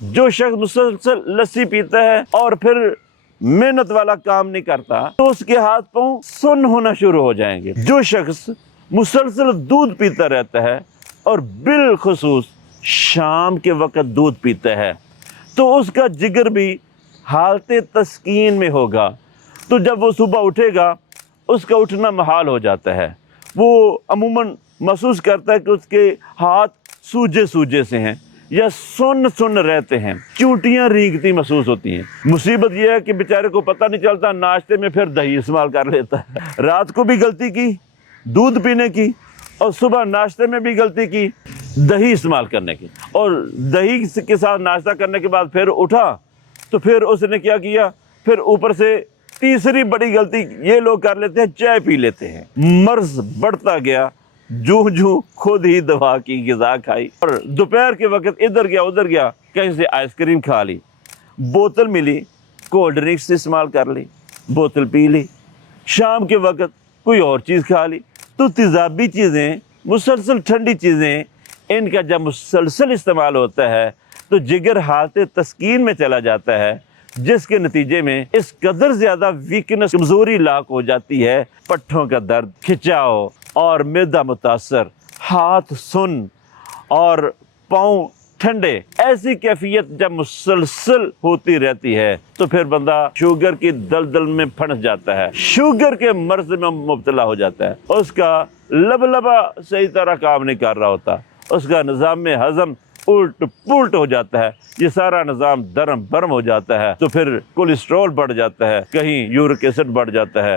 जो शख्स मुसलसल लस्सी पीता है और फिर मेहनत वाला काम नहीं करता तो उसके हाथ पांव सुन्न होना शुरू हो जाएंगे। जो शख्स मुसलसल दूध पीता रहता है और बिलखुसूस शाम के वक्त दूध पीता है तो उसका जिगर भी हालत तस्कीन में होगा। तो जब वो सुबह उठेगा उसका उठना महाल हो जाता है। वो अमूमन महसूस करता है कि उसके हाथ सूजे सूजे से हैं या सुन्न सुन्न रहते हैं, चूटियां रींगती महसूस होती हैं। मुसीबत यह है कि बेचारे को पता नहीं चलता, नाश्ते में फिर दही इस्तेमाल कर लेता है। रात को भी गलती की दूध पीने की और सुबह नाश्ते में भी गलती की दही इस्तेमाल करने की, और दही के साथ नाश्ता करने के बाद फिर उठा तो फिर उसने क्या किया, फिर ऊपर से तीसरी बड़ी गलती ये लोग कर लेते हैं, चाय पी लेते हैं। मर्ज बढ़ता गया, जूं जूं खुद ही दवा की ग़िज़ा खाई। और दोपहर के वक्त इधर गया उधर गया, कहीं से आइसक्रीम खा ली, बोतल मिली कोल्ड ड्रिंक्स इस्तेमाल कर ली, बोतल पी ली। शाम के वक्त कोई और चीज़ खा ली। तो तेज़ाबी चीज़ें, मुसलसल ठंडी चीज़ें, इनका जब मुसलसल इस्तेमाल होता है तो जिगर हालत तस्कीन में चला जाता है, जिसके नतीजे में इस कदर ज़्यादा वीकनेस, कमज़ोरी लाक हो जाती है, पट्ठों का दर्द, खिंचाव और मैदा मुतासर, हाथ सुन्न और पाँव ठंडे। ऐसी कैफियत जब मुसलसल होती रहती है तो फिर बंदा शुगर की दलदल में फंस जाता है, शुगर के मर्ज में मुब्तला हो जाता है। उसका लबलबा सही तरह काम नहीं कर रहा होता, उसका निज़ाम में हज़म उल्ट पुल्ट हो जाता है, ये सारा निज़ाम दरम बरम हो जाता है। तो फिर कोलेस्ट्रॉल बढ़ जाता है, कहीं यूरिक एसिड बढ़ जाता है,